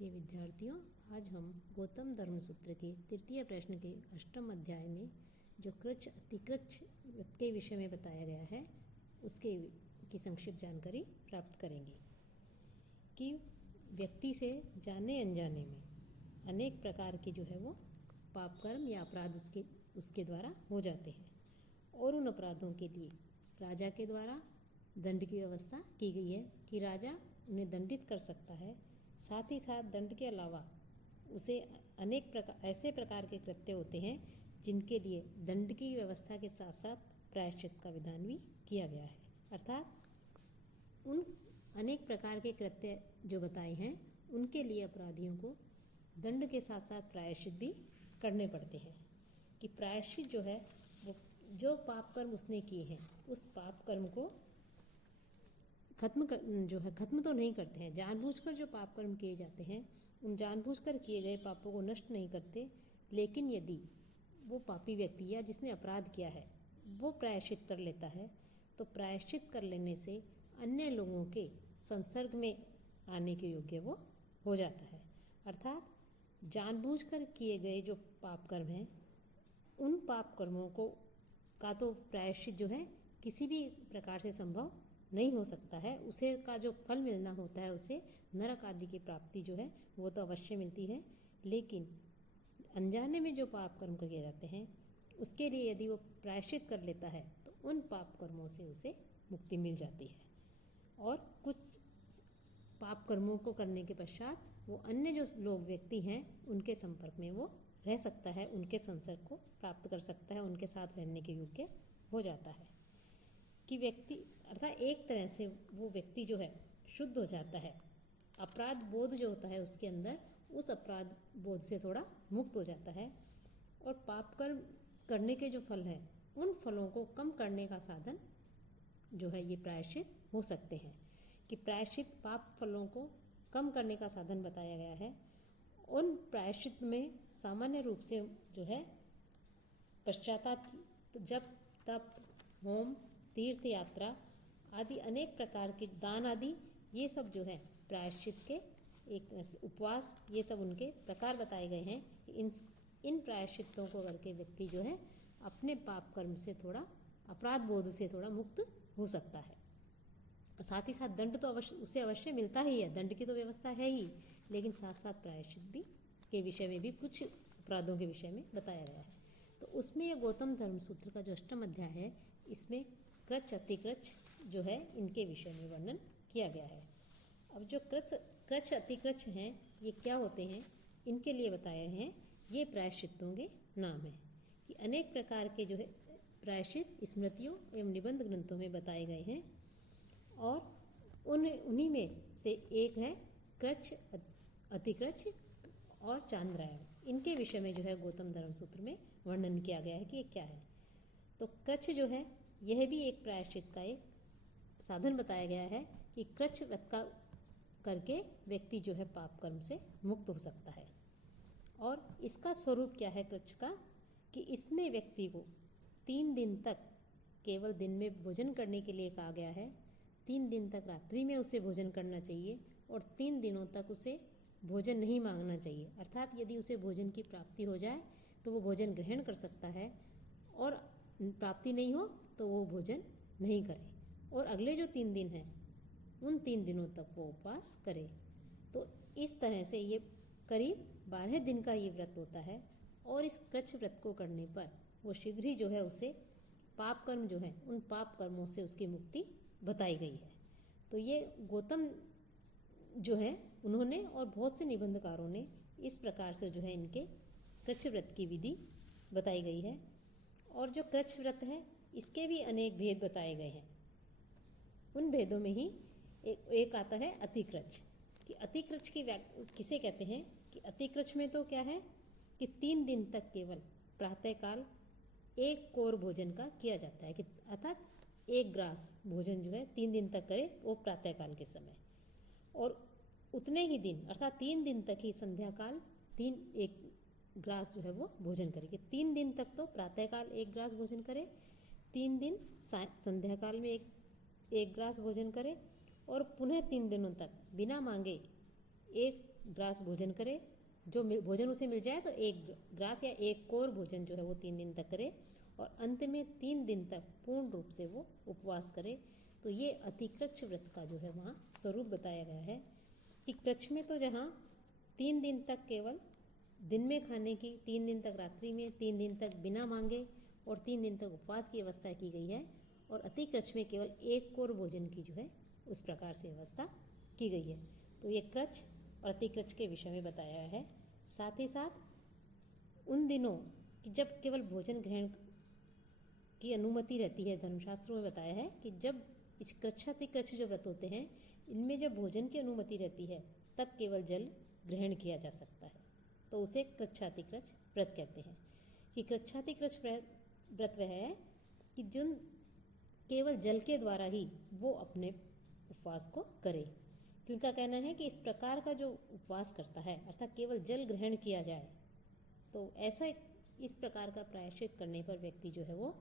प्रिय विद्यार्थियों, आज हम गौतम धर्म सूत्र के तृतीय प्रश्न के अष्टम अध्याय में जो कृच्छ अतिकृच्छ के विषय में बताया गया है उसके की संक्षिप्त जानकारी प्राप्त करेंगे कि व्यक्ति से जाने अनजाने में अनेक प्रकार के जो है वो पाप कर्म या अपराध उसके द्वारा हो जाते हैं और उन अपराधों के लिए राजा के द्वारा दंड की व्यवस्था की गई है कि राजा उन्हें दंडित कर सकता है। साथ ही साथ दंड के अलावा उसे अनेक ऐसे प्रकार के कृत्य होते हैं जिनके लिए दंड की व्यवस्था के साथ साथ प्रायश्चित का विधान भी किया गया है। अर्थात उन अनेक प्रकार के कृत्य जो बताए हैं उनके लिए अपराधियों को दंड के साथ साथ प्रायश्चित भी करने पड़ते हैं कि प्रायश्चित जो है वो जो पाप कर्म उसने किए हैं उस पाप कर्म को खत्म तो नहीं करते हैं। जानबूझकर जो पाप कर्म किए जाते हैं उन जानबूझकर किए गए पापों को नष्ट नहीं करते, लेकिन यदि वो पापी व्यक्ति या जिसने अपराध किया है वो प्रायश्चित कर लेता है तो प्रायश्चित कर लेने से अन्य लोगों के संसर्ग में आने के योग्य वो हो जाता है। अर्थात जानबूझकर किए गए जो पाप कर्म हैं उन पाप कर्मों का तो प्रायश्चित जो है किसी भी प्रकार से संभव नहीं हो सकता है। उसे का जो फल मिलना होता है उसे नरक आदि की प्राप्ति जो है वो तो अवश्य मिलती है, लेकिन अनजाने में जो पाप कर्म किए जाते हैं उसके लिए यदि वो प्रायश्चित कर लेता है तो उन पाप कर्मों से उसे मुक्ति मिल जाती है और कुछ पाप कर्मों को करने के पश्चात वो अन्य जो लोग व्यक्ति हैं उनके संपर्क में वो रह सकता है, उनके संसर्ग को प्राप्त कर सकता है, उनके साथ रहने के योग्य हो जाता है कि व्यक्ति अर्थात एक तरह से वो व्यक्ति जो है शुद्ध हो जाता है। अपराध बोध जो होता है उसके अंदर उस अपराध बोध से थोड़ा मुक्त हो जाता है और पाप कर्म करने के जो फल हैं उन फलों को कम करने का साधन जो है ये प्रायश्चित हो सकते हैं कि प्रायश्चित पाप फलों को कम करने का साधन बताया गया है। उन प्रायश्चित में सामान्य रूप से जो है पश्चाताप, जप, तप, होम, तीर्थ यात्रा आदि अनेक प्रकार के दान आदि ये सब जो है प्रायश्चित के एक उपवास ये सब उनके प्रकार बताए गए हैं। इन प्रायश्चितों को करके व्यक्ति जो है अपने पाप कर्म से थोड़ा अपराध बोध से थोड़ा मुक्त हो सकता है। साथ ही साथ दंड तो उसे अवश्य मिलता ही है, दंड की तो व्यवस्था है ही, लेकिन साथ साथ प्रायश्चित भी के विषय में भी कुछ अपराधों के विषय में बताया गया है। तो उसमें यह गौतम धर्म सूत्र का जो अष्टम अध्याय है इसमें कृच्छ अतिकृच्छ जो है इनके विषय में वर्णन किया गया है। अब जो कृच्छ अतिकृच्छ हैं ये क्या होते हैं इनके लिए बताए हैं, ये प्रायश्चितों के नाम हैं कि अनेक प्रकार के जो है प्रायश्चित स्मृतियों एवं निबंध ग्रंथों में बताए गए हैं और उन्हीं में से एक है कृच्छ, अतिकृच्छ और चांद्रायण। इनके विषय में जो है गौतम धर्म सूत्र में वर्णन किया गया है कि ये क्या है। तो कृच्छ जो है यह भी एक प्रायश्चित का एक साधन बताया गया है कि कृच्छ व्रत का करके व्यक्ति जो है पाप कर्म से मुक्त हो सकता है। और इसका स्वरूप क्या है कृच्छ का कि इसमें व्यक्ति को 3 दिन तक केवल दिन में भोजन करने के लिए कहा गया है। 3 दिन तक रात्रि में उसे भोजन करना चाहिए और 3 दिनों तक उसे भोजन नहीं मांगना चाहिए। अर्थात यदि उसे भोजन की प्राप्ति हो जाए तो वो भोजन ग्रहण कर सकता है और प्राप्ति नहीं हो तो वो भोजन नहीं करे और अगले जो 3 दिन हैं उन 3 दिनों तक वो उपवास करे। तो इस तरह से ये करीब 12 दिन का ये व्रत होता है और इस कृच्छ व्रत को करने पर वो शीघ्र ही जो है उसे पाप कर्म जो है उन पाप कर्मों से उसकी मुक्ति बताई गई है। तो ये गौतम जो है उन्होंने और बहुत से निबंधकारों ने इस प्रकार से जो है इनके कृच्छ व्रत की विधि बताई गई है। और जो कृच्छ व्रत है इसके भी अनेक भेद बताए गए हैं। उन भेदों में ही एक आता है अतिकृच्छ कि अतिकृच्छ की किसे कहते हैं कि अतिकृच्छ में तो क्या है कि 3 दिन तक केवल प्रातःकाल एक कोर भोजन का किया जाता है कि अर्थात 1 ग्रास भोजन जो है 3 दिन तक करे वो प्रातःकाल के समय, और उतने ही दिन अर्थात 3 दिन तक ही संध्या काल 1 ग्रास जो है वो भोजन करेगी। 3 दिन तक तो प्रातःकाल 1 ग्रास भोजन करे, 3 दिन संध्या काल में एक ग्रास भोजन करे और पुनः 3 दिनों तक बिना मांगे 1 ग्रास भोजन करे, जो भोजन उसे मिल जाए तो एक ग्रास या एक कोर भोजन जो है वो 3 दिन तक करे, और अंत में 3 दिन तक पूर्ण रूप से वो उपवास करे। तो ये अतिकृच्छ व्रत का जो है वहाँ स्वरूप बताया गया है कि कृच्छ में तो जहाँ 3 दिन तक केवल दिन में खाने की, 3 दिन तक रात्रि में, 3 दिन तक बिना मांगे और 3 दिन तक उपवास की व्यवस्था की गई है, और अतिकृच्छ में केवल एक कोर भोजन की जो है उस प्रकार से व्यवस्था की गई है। तो ये कृच्छ और अतिकृच्छ के विषय में बताया है। साथ ही साथ उन दिनों कि जब केवल भोजन ग्रहण की अनुमति रहती है, धर्मशास्त्रों में बताया है कि जब इस कृच्छ अतिकृच्छ जो व्रत होते हैं इनमें जब भोजन की अनुमति रहती है तब केवल जल ग्रहण किया जा सकता है, तो उसे कृच्छातिकृच्छ व्रत कहते हैं। कि कृच्छातिकृच्छ व्रत वह है कि जिन केवल जल के द्वारा ही वो अपने उपवास को करे, कि उनका कहना है कि इस प्रकार का जो उपवास करता है अर्थात केवल जल ग्रहण किया जाए, तो ऐसा इस प्रकार का प्रायश्चित करने पर व्यक्ति जो है वो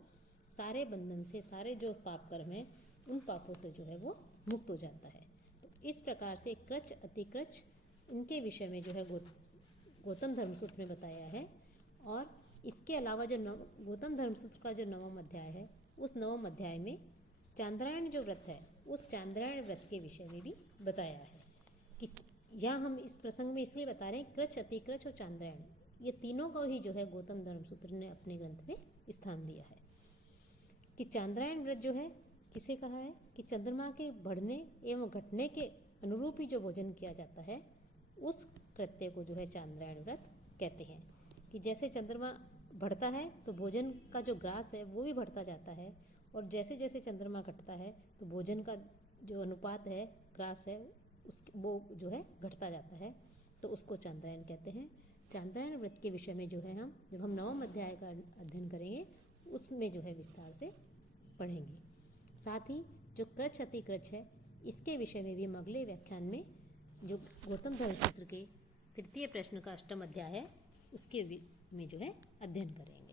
सारे बंधन से, सारे जो पाप कर्म है उन पापों से जो है वो मुक्त हो जाता है। तो इस प्रकार से कृच्छ अतिकृच्छ इनके विषय में जो है गौतम धर्मसूत्र में बताया है। और इसके अलावा जो गौतम धर्मसूत्र का जो 9वां अध्याय है, उस 9वां अध्याय में चांद्रायण जो व्रत है उस चांद्रायण व्रत के विषय में भी बताया है। कि यहाँ हम इस प्रसंग में इसलिए बता रहे हैं कृच्छ अतिकृच्छ और चांद्रायण, ये तीनों को ही जो है गौतम धर्मसूत्र ने अपने ग्रंथ में स्थान दिया है। कि चांद्रायण व्रत जो है किसे कहा है कि चंद्रमा के बढ़ने एवं घटने के अनुरूप ही जो भोजन किया जाता है उस कृत्य को जो है चांद्रायण व्रत कहते हैं। कि जैसे चंद्रमा बढ़ता है तो भोजन का जो ग्रास है वो भी बढ़ता जाता है, और जैसे जैसे चंद्रमा घटता है तो भोजन का जो अनुपात है, ग्रास है, वो जो है घटता जाता है, तो उसको चांद्रायण कहते हैं। चांद्रायण व्रत के विषय में जो है हम जब हम 9वां अध्याय का अध्ययन करेंगे उसमें जो है विस्तार से पढ़ेंगे। साथ ही जो कृच्छ अतिकृच्छ है इसके विषय में भी हम अगले व्याख्यान में जो गौतम धर्मसूत्र के 3य प्रश्न का 8वां अध्याय है उसके में जो है अध्ययन करेंगे।